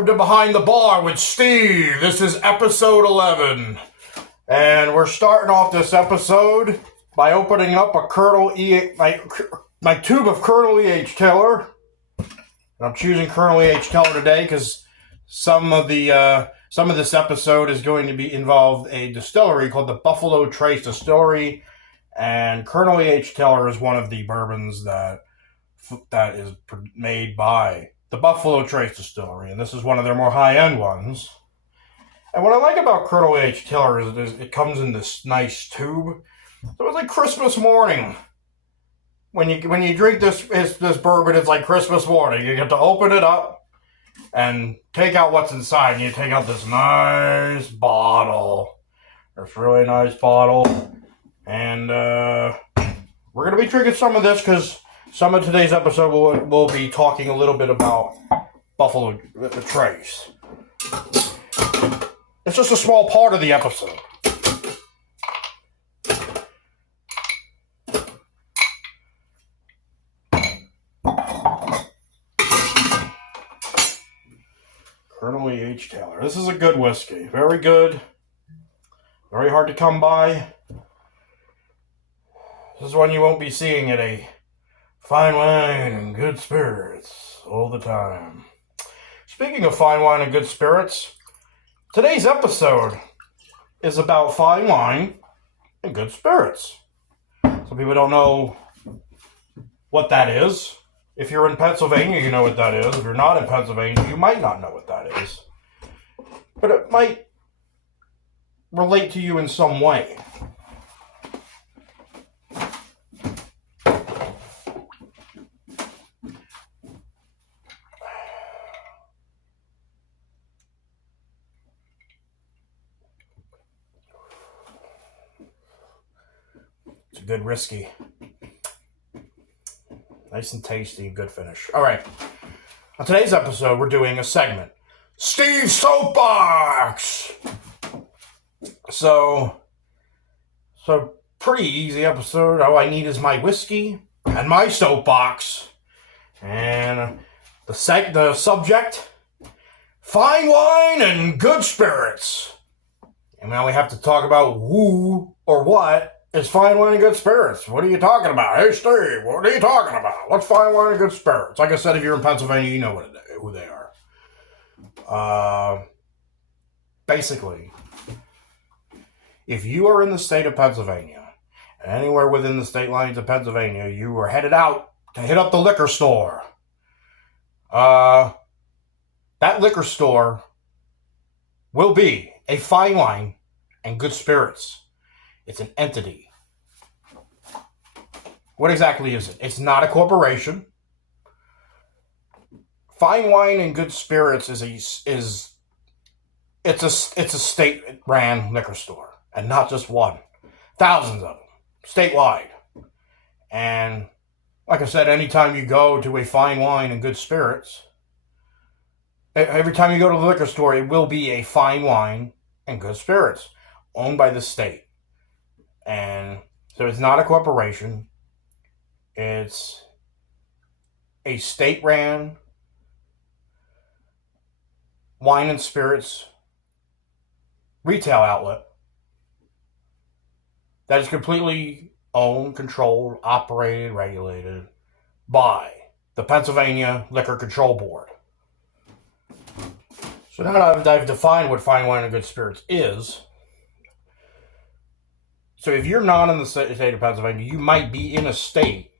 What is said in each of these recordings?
welcome to Behind the Bar with Steve. This is episode 11. And we're starting off this episode by opening up a my tube of Colonel E.H. Taylor. And I'm choosing Colonel E.H. Taylor today because some of this episode is going to be involved a distillery called the Buffalo Trace Distillery. And Colonel E.H. Taylor is one of the bourbons that is made by the Buffalo Trace Distillery, and this is one of their more high-end ones. And what I like about Colonel H. Taylor is it comes in this nice tube. So it's like Christmas morning. When you drink this bourbon, it's like Christmas morning. You get to open it up and take out what's inside. And you take out this nice bottle. This really nice bottle. And we're going to be drinking some of this because some of today's episode will be talking a little bit about Buffalo Trace. It's just a small part of the episode. Colonel E.H. Taylor. This is a good whiskey. Very good. Very hard to come by. This is one you won't be seeing at a fine wine and good spirits all the time. Speaking of fine wine and good spirits, today's episode is about fine wine and good spirits. Some people don't know what that is. If you're in Pennsylvania, you know what that is. If you're not in Pennsylvania, you might not know what that is. But it might relate to you in some way. Good whiskey. Nice and tasty, good finish. All right. On today's episode, we're doing a segment. Steve's Soapbox! So pretty easy episode. All I need is my whiskey and my soapbox. And the subject, fine wine and good spirits. And now we have to talk about who or what is fine wine and good spirits. What are you talking about? Hey, Steve, what are you talking about? What's fine wine and good spirits? Like I said, if you're in Pennsylvania, you know who they are. Basically, if you are in the state of Pennsylvania, and anywhere within the state lines of Pennsylvania, you are headed out to hit up the liquor store. That liquor store will be a fine wine and good spirits. It's an entity. What exactly is it? It's not a corporation. Fine wine and good spirits is a state-ran liquor store, and not just one. Thousands of them, statewide. And like I said, anytime you go to a fine wine and good spirits, every time you go to the liquor store, it will be a fine wine and good spirits owned by the state. And so it's not a corporation. It's a state-ran wine and spirits retail outlet that is completely owned, controlled, operated, regulated by the Pennsylvania Liquor Control Board. So now that I've defined what fine wine and good spirits is, so if you're not in the state of Pennsylvania, you might be in a state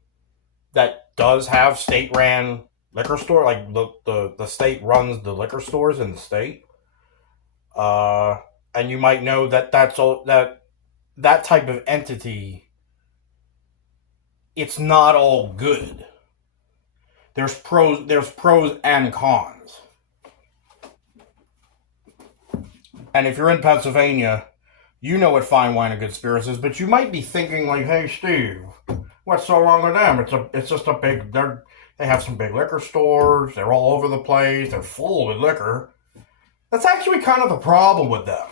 that does have state-ran liquor store, like the state runs the liquor stores in the state. And you might know that that type of entity, it's not all good. There's pros and cons. And if you're in Pennsylvania, you know what fine wine and good spirits is, but you might be thinking like, hey, Steve, what's so wrong with them? It's just they have some big liquor stores. They're all over the place. They're full with liquor. That's actually kind of the problem with them.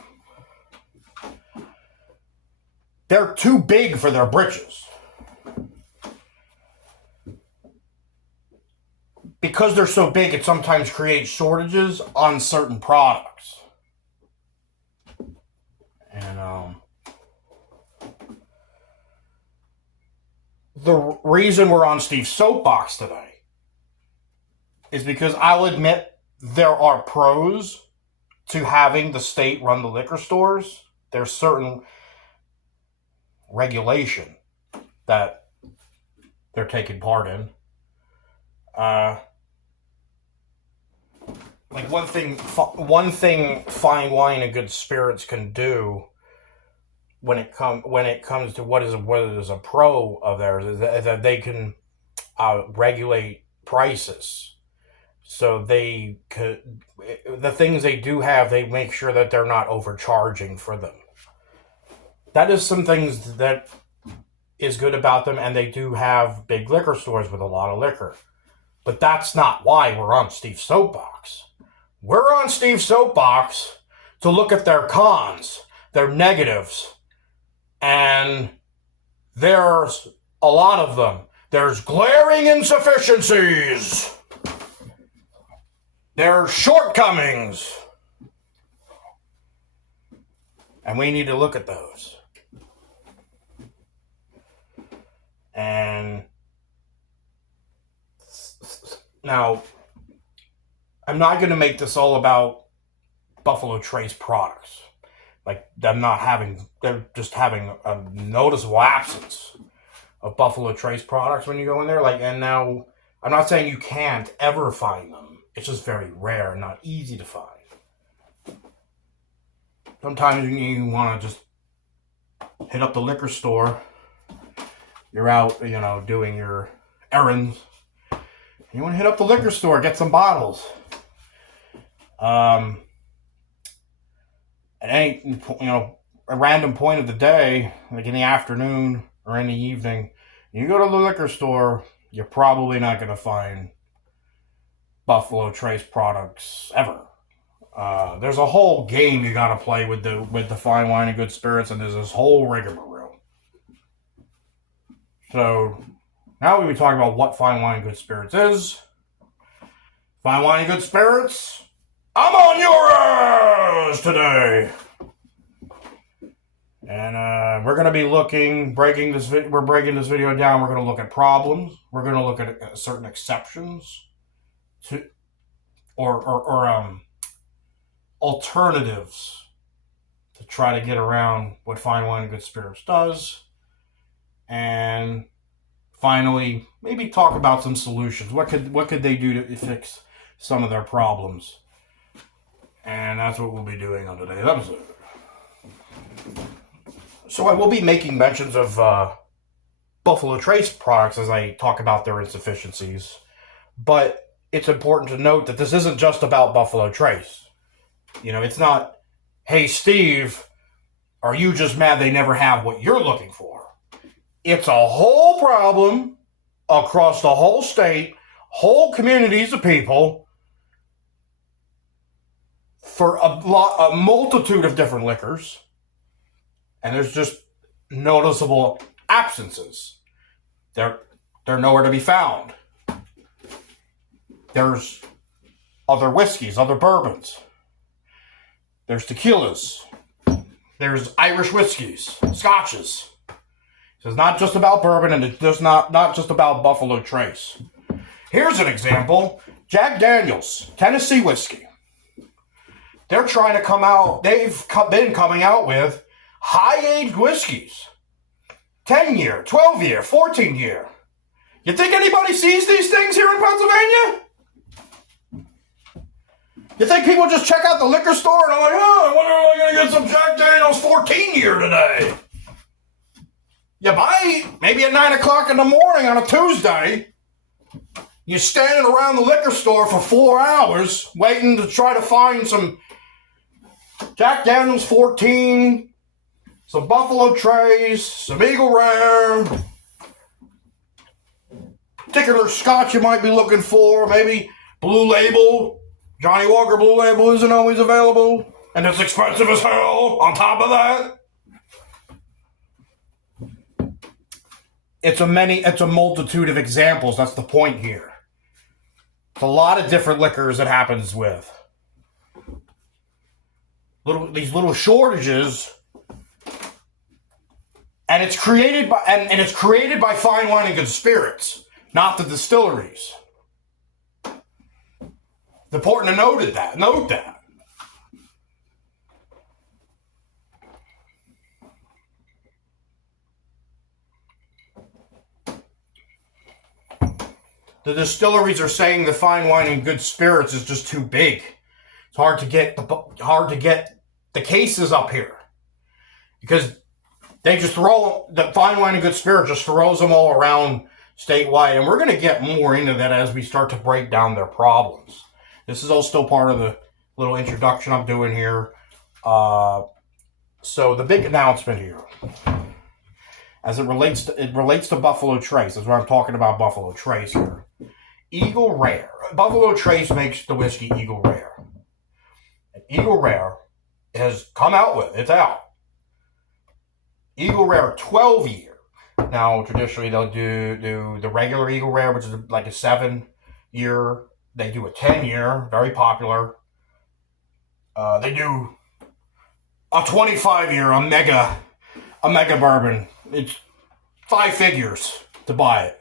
They're too big for their britches. because they're so big, it sometimes creates shortages on certain products. And the reason we're on Steve's Soapbox today is because I'll admit there are pros to having the state run the liquor stores. There's certain regulation that they're taking part in. Like one thing fine wine and good spirits can do when it comes to what is a pro of theirs is that they can regulate prices. So the things they do have, they make sure that they're not overcharging for them. That is some things that is good about them, and they do have big liquor stores with a lot of liquor. But that's not why we're on Steve's Soapbox. We're on Steve's Soapbox to look at their cons, their negatives, and there's a lot of them. There's glaring insufficiencies. There's shortcomings. And we need to look at those. And now, I'm not going to make this all about Buffalo Trace products. Like, they're just having a noticeable absence of Buffalo Trace products when you go in there. And now, I'm not saying you can't ever find them. It's just very rare and not easy to find. Sometimes you want to just hit up the liquor store. You're out, doing your errands. You want to hit up the liquor store, get some bottles. At any, a random point of the day, like in the afternoon or in the evening, you go to the liquor store, you're probably not going to find Buffalo Trace products ever. There's a whole game you got to play with the fine wine and good spirits, and there's this whole rigmarole. So now we talk about what fine wine and good spirits is. Fine wine and good spirits, I'm on your ass today. And we're going to be breaking this video down. We're going to look at problems. We're going to look at certain exceptions to, or alternatives to try to get around what fine wine and good spirits does. And finally, maybe talk about some solutions. What could they do to fix some of their problems? And that's what we'll be doing on today's episode. So I will be making mentions of Buffalo Trace products as I talk about their insufficiencies. But it's important to note that this isn't just about Buffalo Trace. It's not, hey, Steve, are you just mad they never have what you're looking for? It's a whole problem across the whole state, whole communities of people, for a multitude of different liquors. And there's just noticeable absences. They're nowhere to be found. There's other whiskeys, other bourbons. There's tequilas. There's Irish whiskeys, scotches. So it's not just about bourbon, and it's just not just about Buffalo Trace. Here's an example. Jack Daniel's, Tennessee whiskey. They're trying to come out, they've been coming out with high-aged whiskeys. 10-year, 12-year, 14-year. You think anybody sees these things here in Pennsylvania? You think people just check out the liquor store and are like, oh, I wonder if I'm going to get some Jack Daniel's 14-year today? You might. Maybe at 9 o'clock in the morning on a Tuesday. You're standing around the liquor store for 4 hours waiting to try to find some Jack Daniel's 14, some Buffalo Trace, some Eagle Rare, particular scotch you might be looking for, maybe Blue Label. Johnny Walker Blue Label isn't always available, and it's expensive as hell on top of that. It's a multitude of examples. That's the point here. It's a lot of different liquors it happens with. These little shortages, and it's created by and it's created by fine wine and good spirits, not the distilleries. It's important to note that. The distilleries are saying the fine wine and good spirits is just too big. It's hard to get the cases up here because they just throw the fine wine and good spirits just throws them all around statewide, and we're going to get more into that as we start to break down their problems. This is all still part of the little introduction I'm doing here. So the big announcement here, as it relates to Buffalo Trace. That's why I'm talking about Buffalo Trace here. Eagle Rare. Buffalo Trace makes the whiskey Eagle Rare. And Eagle Rare has come out with, it's out. Eagle Rare 12 year. Now, traditionally, they'll do the regular Eagle Rare, which is like a 7 year. They do a 10 year, very popular. They do a 25 year, a mega bourbon. It's 5 figures to buy it.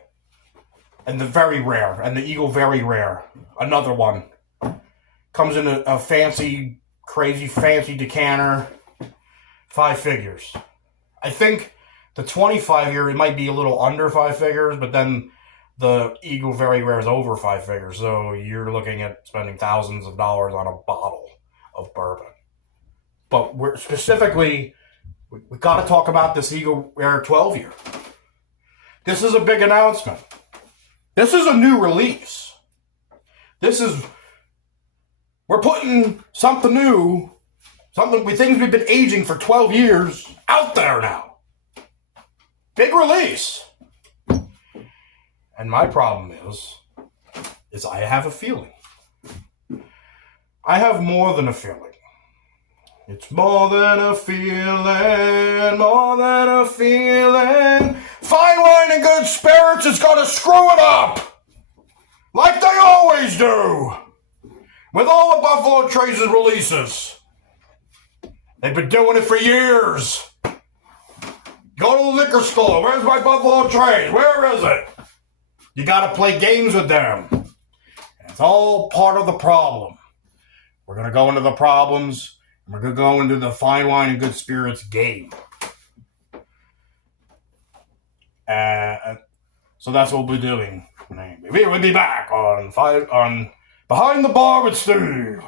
And the very rare, and the Eagle Very Rare, another one. Comes in a fancy, crazy fancy decanter, 5 figures. I think the 25 year, it might be a little under 5 figures, but then the Eagle Very Rare is over 5 figures. So you're looking at spending thousands of dollars on a bottle of bourbon. But we're specifically, we got to talk about this Eagle Rare 12 year. This is a big announcement. This is a new release. We're putting something new, things we've been aging for 12 years out there now. Big release. And my problem is I have a feeling. I have more than a feeling. It's more than a feeling, more than a feeling. Fine wine and good spirits is going to screw it up. Like they always do. With all the Buffalo Trace's releases. They've been doing it for years. Go to the liquor store. Where's my Buffalo Trace? Where is it? You got to play games with them. It's all part of the problem. We're going to go into the problems. We're going to go into the fine wine and good spirits game. So that's what we'll be doing. We will be back on Behind the Bar with Steve.